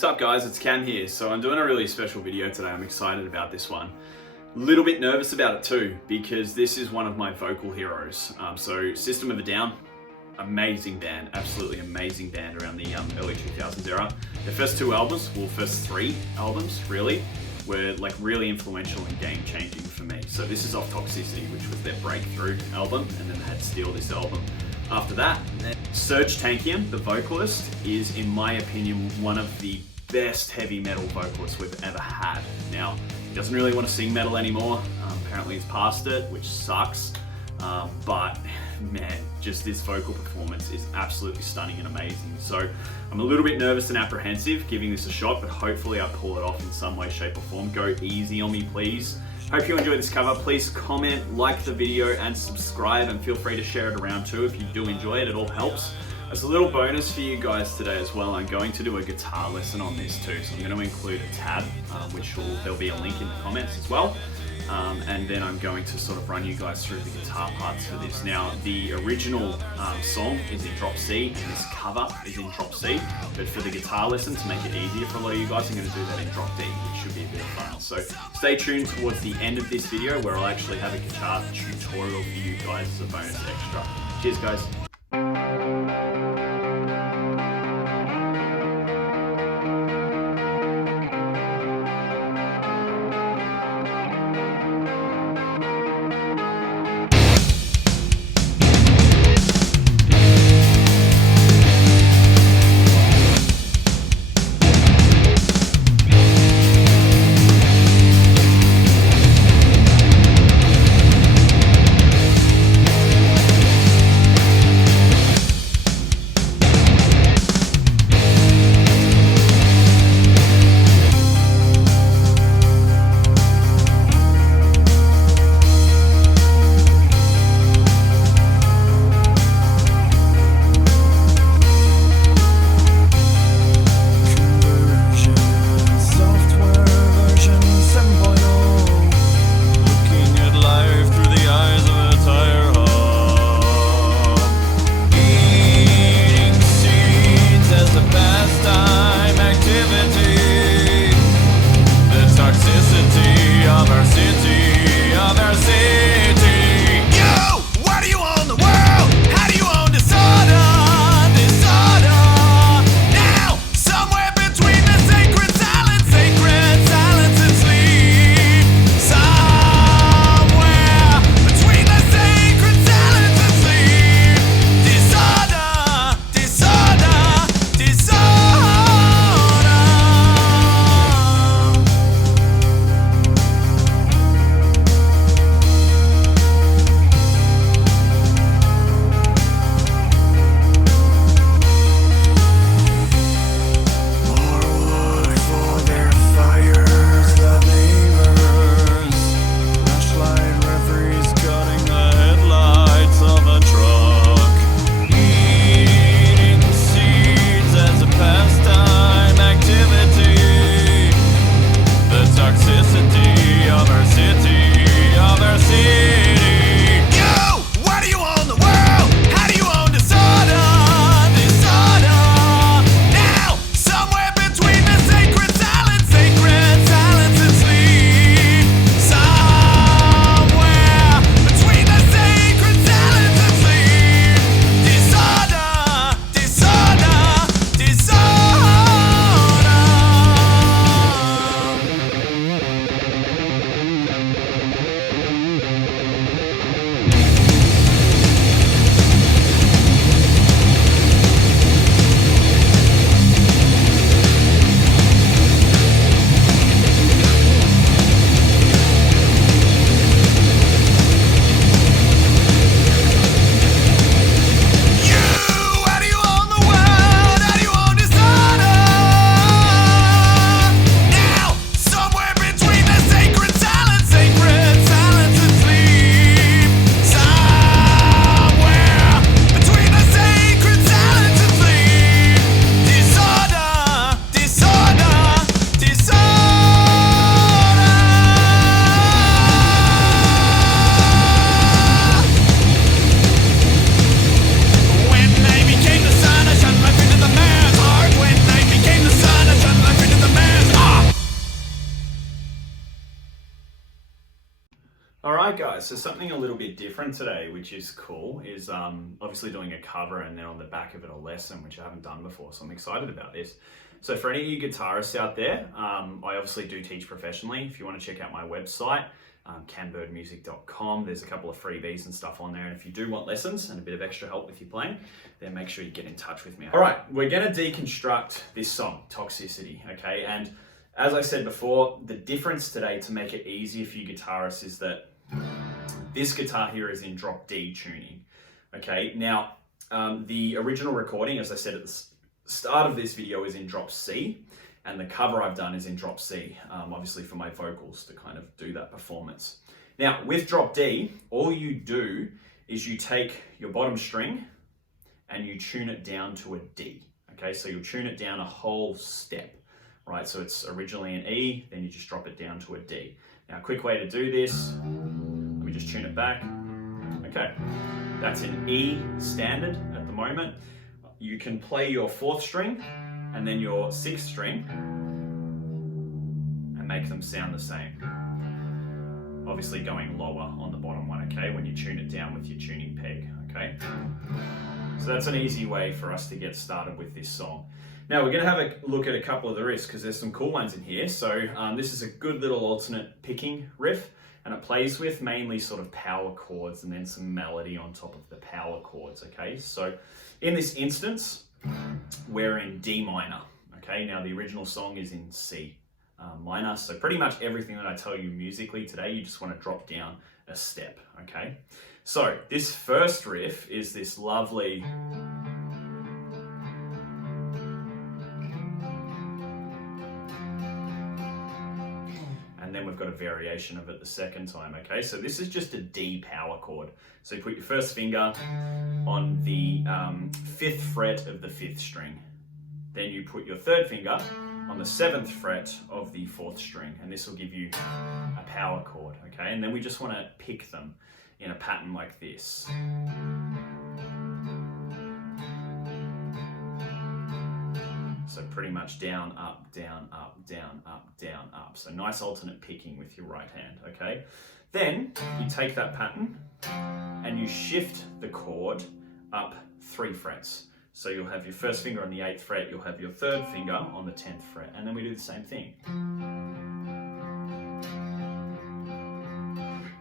What's up guys, it's Cam here. So I'm doing a really special video today. I'm excited about this one. A little bit nervous about it too, because this is one of my vocal heroes. So System of a Down, amazing band, absolutely amazing band around the early 2000s era. Their first two albums, well first three albums really, were like really influential and game changing for me. So this is off Toxicity, which was their breakthrough album, and then they had Steal this album after that. Serge Tankian, the vocalist, is in my opinion one of the best heavy metal vocalists we've ever had. Now, he doesn't really want to sing metal anymore. Apparently he's past it, which sucks. But man, just this vocal performance is absolutely stunning and amazing. So I'm a little bit nervous and apprehensive giving this a shot, but hopefully I pull it off in some way, shape or form. Go easy on me, please. Hope you enjoy this cover. Please comment, like the video and subscribe, and feel free to share it around too if you do enjoy it. It all helps. As a little bonus for you guys today as well, I'm going to do a guitar lesson on this too. So I'm going to include a tab, there'll be a link in the comments as well. And then I'm going to sort of run you guys through the guitar parts for this. Now, the original song is in drop C, and this cover is in drop C. But for the guitar lesson, to make it easier for a lot of you guys, I'm going to do that in drop D, which should be a bit of fun. So stay tuned towards the end of this video where I'll actually have a guitar tutorial for you guys as a bonus extra. Cheers, guys. Alright guys, so something a little bit different today, which is cool, is obviously doing a cover and then on the back of it a lesson, which I haven't done before, so I'm excited about this. So for any of you guitarists out there, I obviously do teach professionally. If you want to check out my website, canbirdmusic.com, there's a couple of freebies and stuff on there, and if you do want lessons and a bit of extra help with your playing, then make sure you get in touch with me. Alright, we're going to deconstruct this song, Toxicity, okay? And as I said before, the difference today to make it easier for you guitarists is that this guitar here is in drop D tuning. Okay, now the original recording, as I said at the start of this video, is in drop C, and the cover I've done is in drop C, obviously for my vocals to kind of do that performance. Now with drop D, all you do is you take your bottom string and you tune it down to a D. Okay, so you'll tune it down a whole step. Right, so it's originally an E, then you just drop it down to a D. Now, a quick way to do this, let me just tune it back. Okay, that's an E standard at the moment. You can play your 4th string and then your 6th string and make them sound the same. Obviously going lower on the bottom one, okay, when you tune it down with your tuning peg, okay? So that's an easy way for us to get started with this song. Now we're going to have a look at a couple of the riffs because there's some cool ones in here. So this is a good little alternate picking riff, and it plays with mainly sort of power chords and then some melody on top of the power chords, okay? So in this instance, we're in D minor, okay? Now the original song is in C minor, so pretty much everything that I tell you musically today, you just want to drop down a step, okay? So this first riff is this lovely... and then we've got a variation of it the second time, okay? So this is just a D power chord. So you put your first finger on the 5th fret of the 5th string. Then you put your 3rd finger on the 7th fret of the 4th string, and this will give you a power chord, okay? And then we just want to pick them in a pattern like this. So pretty much down, up, down, up, down, up, down, up. So nice alternate picking with your right hand, okay? Then you take that pattern and you shift the chord up 3 frets. So you'll have your 1st finger on the 8th fret, you'll have your 3rd finger on the 10th fret, and then we do the same thing.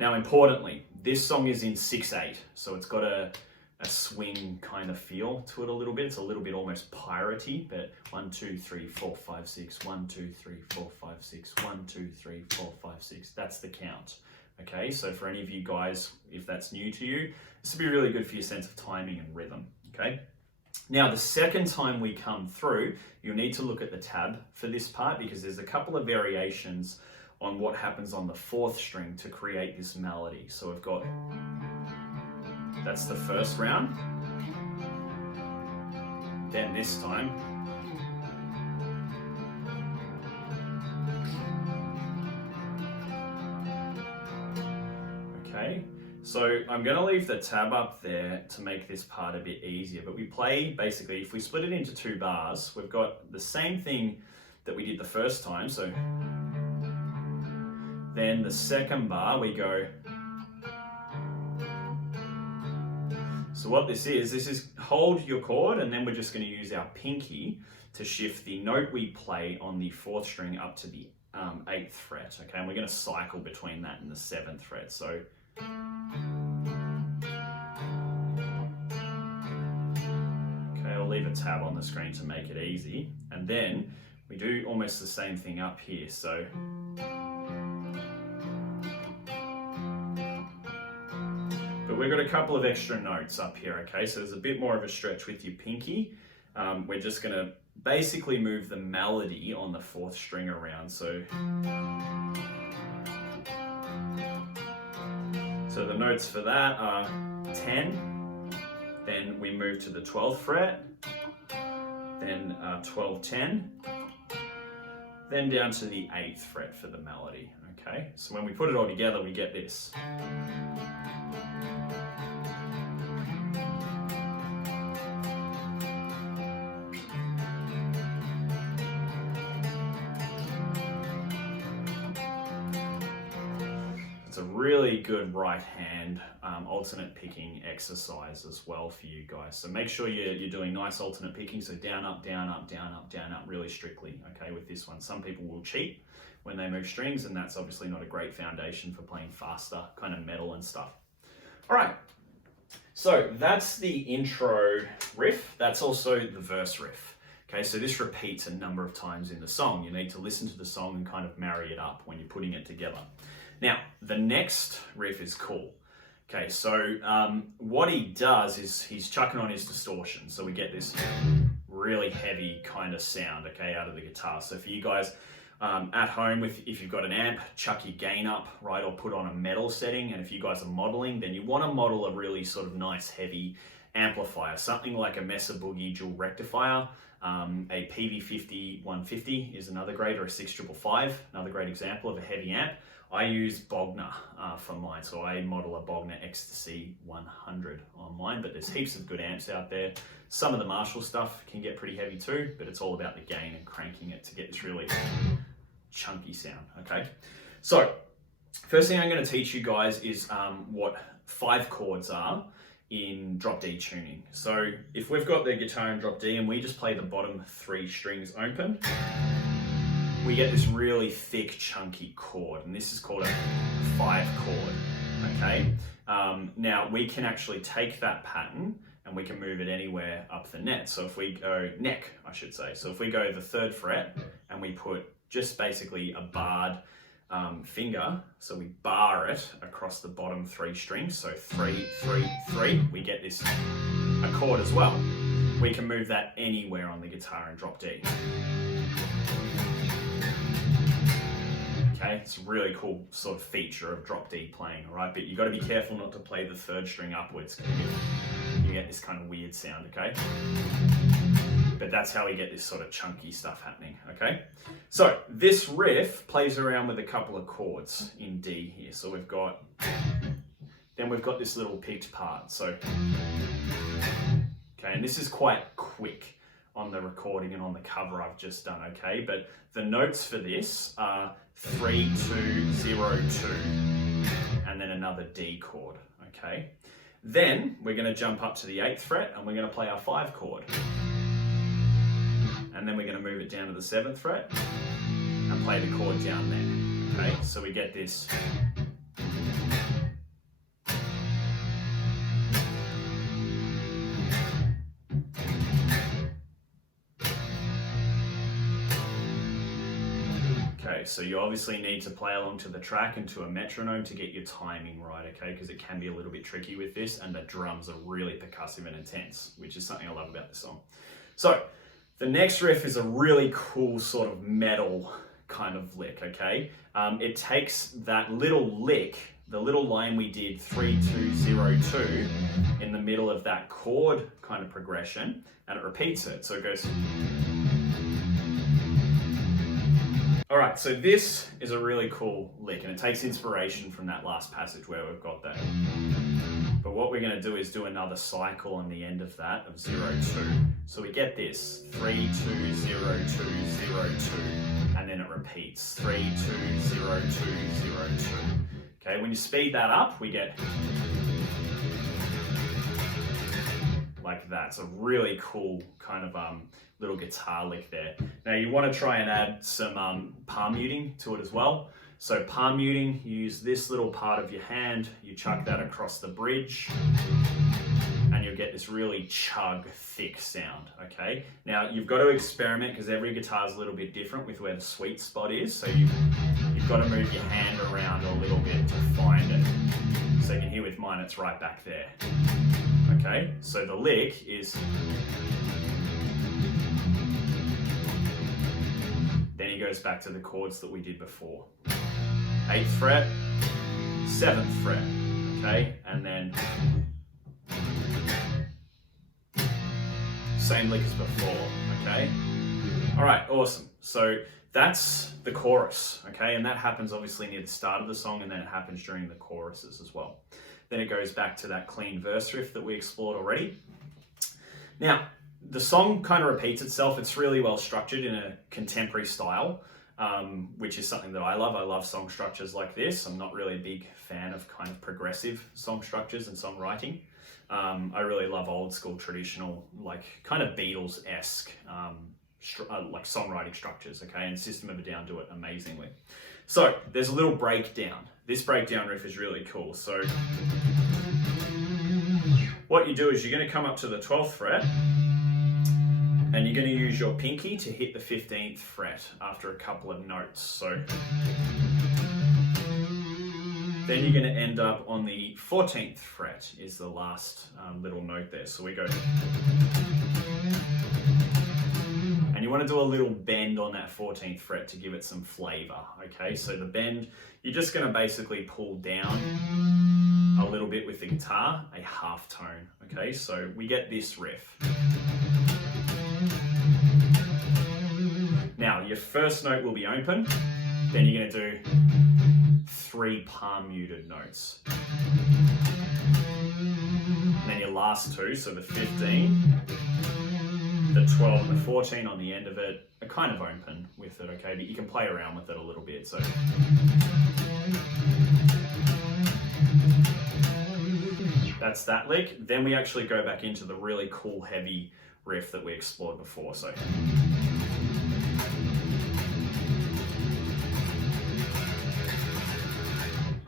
Now importantly, this song is in 6/8, so it's got a swing kind of feel to it a little bit. It's a little bit almost piratey, but 1, 2, 3, 4, 5, 6, 1, 2, 3, 4, 5, 6, 1, 2, 3, 4, 5, 6. That's the count. Okay, so for any of you guys, if that's new to you, this would be really good for your sense of timing and rhythm. Okay. Now, the second time we come through, you'll need to look at the tab for this part because there's a couple of variations on what happens on the 4th string to create this melody. So we've got, that's the first round. Then this time, okay. So I'm going to leave the tab up there to make this part a bit easier, but we play basically, if we split it into 2 bars, we've got the same thing that we did the first time. So then the second bar we go. So what this is hold your chord, and then we're just going to use our pinky to shift the note we play on the 4th string up to the 8th fret, okay? And we're going to cycle between that and the 7th fret. So okay, I'll leave a tab on the screen to make it easy. And then we do almost the same thing up here. So but we've got a couple of extra notes up here, okay? So there's a bit more of a stretch with your pinky. We're just gonna basically move the melody on the 4th string around. So the notes for that are 10, then we move to the 12th fret, then 12, 10, then down to the 8th fret for the melody, okay? So when we put it all together, we get this. really good right hand alternate picking exercise as well for you guys. So make sure you're doing nice alternate picking. So down, up, down, up, down, up, down, up, really strictly, okay, with this one. Some people will cheat when they move strings, and that's obviously not a great foundation for playing faster kind of metal and stuff. All right, so that's the intro riff. That's also the verse riff. Okay, so this repeats a number of times in the song. You need to listen to the song and kind of marry it up when you're putting it together. Now, the next riff is cool. Okay, so what he does is he's chucking on his distortion. So we get this really heavy kind of sound, okay, out of the guitar. So for you guys at home, if you've got an amp, chuck your gain up, right, or put on a metal setting. And if you guys are modeling, then you want to model a really sort of nice heavy amplifier, something like a Mesa Boogie dual rectifier. A PV50 150 is another great, or a 6555, another great example of a heavy amp. I use Bogner for mine, so I model a Bogner Ecstasy 100 on mine, but there's heaps of good amps out there. Some of the Marshall stuff can get pretty heavy too, but it's all about the gain and cranking it to get this really chunky sound, okay? So, first thing I'm going to teach you guys is what 5 chords are in drop D tuning. So if we've got the guitar in drop D and we just play the bottom 3 strings open, we get this really thick, chunky chord, and this is called a 5 chord, okay? Now we can actually take that pattern and we can move it anywhere up the net. So if we go neck, I should say. So if we go the 3rd fret and we put just basically a barred finger, so we bar it across the bottom 3 strings, so 3, 3, 3, we get this a chord as well. We can move that anywhere on the guitar in drop D. Okay, it's a really cool sort of feature of drop D playing, all right? But you got to be careful not to play the 3rd string upwards. You get this kind of weird sound, okay? But that's how we get this sort of chunky stuff happening, okay? So this riff plays around with a couple of chords in D here. So we've got this little picked part. So, okay, and this is quite quick on the recording and on the cover I've just done, okay? But the notes for this are 3, 2, 0, 2, and then another D chord, okay? Then we're gonna jump up to the 8th fret and we're gonna play our 5 chord. And then we're gonna move it down to the 7th fret and play the chord down there, okay? So we get this. Okay, so you obviously need to play along to the track and to a metronome to get your timing right, okay? Because it can be a little bit tricky with this, and the drums are really percussive and intense, which is something I love about this song. So, the next riff is a really cool sort of metal kind of lick, okay? It takes that little lick, the little line we did 3, 2, 0, 2 in the middle of that chord kind of progression, and it repeats it. So it goes. All right, so this is a really cool lick, and it takes inspiration from that last passage where we've got that. But what we're gonna do is do another cycle on the end of that of 0, 2. So we get this 3, 2, 0, 2, 0, 2, and then it repeats 3, 2, 0, 2, 0, 2. Okay, when you speed that up, we get like that. It's a really cool kind of little guitar lick there. Now you want to try and add some palm muting to it as well. So palm muting, you use this little part of your hand, you chuck that across the bridge, and you'll get this really chug, thick sound, okay? Now you've got to experiment because every guitar is a little bit different with where the sweet spot is, so you've got to move your hand around a little bit to find it. So you can hear with mine, it's right back there. Okay, so the lick is, then he goes back to the chords that we did before. 8th fret, 7th fret, okay, and then same lick as before, okay? All right, awesome. So that's the chorus, okay? And that happens obviously near the start of the song, and then it happens during the choruses as well. Then it goes back to that clean verse riff that we explored already. Now, the song kind of repeats itself. It's really well structured in a contemporary style. which is something that I love. I love song structures like this. I'm not really a big fan of kind of progressive song structures and songwriting. I really love old school, traditional, like kind of Beatles-esque like songwriting structures, okay? And System of a Down do it amazingly. So there's a little breakdown. This breakdown riff is really cool. So what you do is you're going to come up to the 12th fret, and you're going to use your pinky to hit the 15th fret after a couple of notes. So then you're going to end up on the 14th fret is the last little note there. So we go, and you want to do a little bend on that 14th fret to give it some flavor, okay? So the bend, you're just going to basically pull down a little bit with the guitar, a half tone, okay? So we get this riff. Now, your first note will be open, then you're going to do 3 palm muted notes. And then your last two, so the 15, the 12 and the 14 on the end of it are kind of open with it, okay? But you can play around with it a little bit, so. That's that lick. Then we actually go back into the really cool heavy riff that we explored before, so.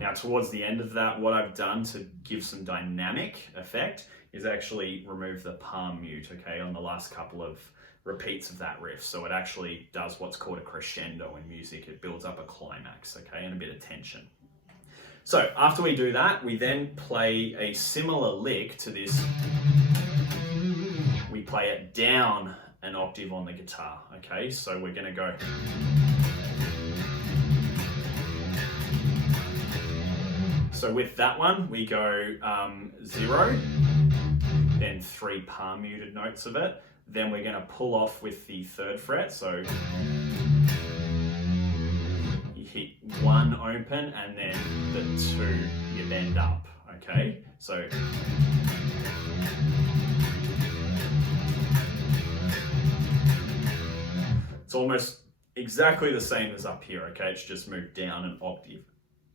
Now towards the end of that, what I've done to give some dynamic effect is actually remove the palm mute, okay, on the last couple of repeats of that riff. So it actually does what's called a crescendo in music. It builds up a climax, okay, and a bit of tension. So after we do that, we then play a similar lick to this. We play it down an octave on the guitar, okay? So we're gonna go. So with that one, we go 0, then 3 palm muted notes of it. Then we're gonna pull off with the 3rd fret. So you hit 1 open and then the 2 you bend up, okay? So it's almost exactly the same as up here, okay? It's just moved down an octave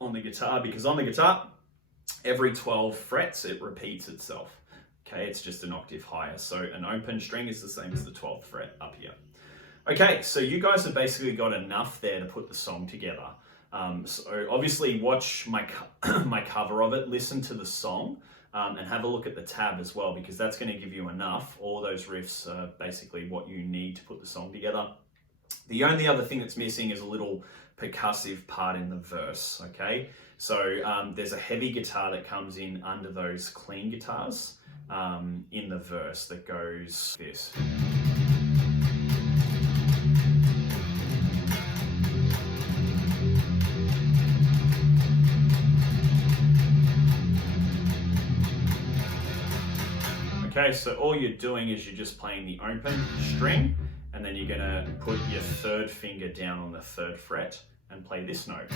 on the guitar, because on the guitar, every 12 frets, it repeats itself. Okay, it's just an octave higher. So an open string is the same as the 12th fret up here. Okay, so you guys have basically got enough there to put the song together. So obviously watch my cover of it, listen to the song, and have a look at the tab as well, because that's going to give you enough. All those riffs are basically what you need to put the song together. The only other thing that's missing is a little percussive part in the verse, okay? So there's a heavy guitar that comes in under those clean guitars in the verse that goes this. Okay, so all you're doing is you're just playing the open string, and then you're gonna put your 3rd finger down on the 3rd fret and play this note.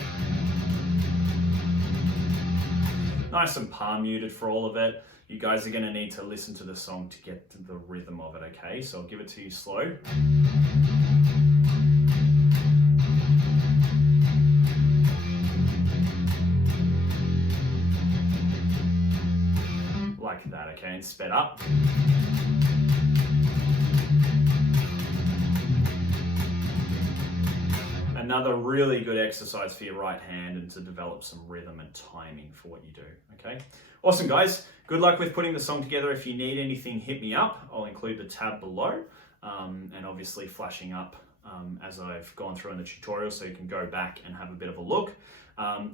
Nice and palm muted for all of it. You guys are gonna need to listen to the song to get to the rhythm of it, okay? So I'll give it to you slow. Like that, okay, and sped up. Another really good exercise for your right hand and to develop some rhythm and timing for what you do, okay? Awesome, guys. Good luck with putting the song together. If you need anything, hit me up. I'll include the tab below, and obviously flashing up as I've gone through in the tutorial, so you can go back and have a bit of a look.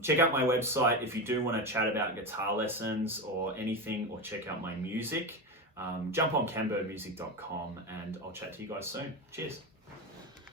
Check out my website if you do want to chat about guitar lessons or anything, or check out my music. Jump on cambirdmusic.com, and I'll chat to you guys soon. Cheers.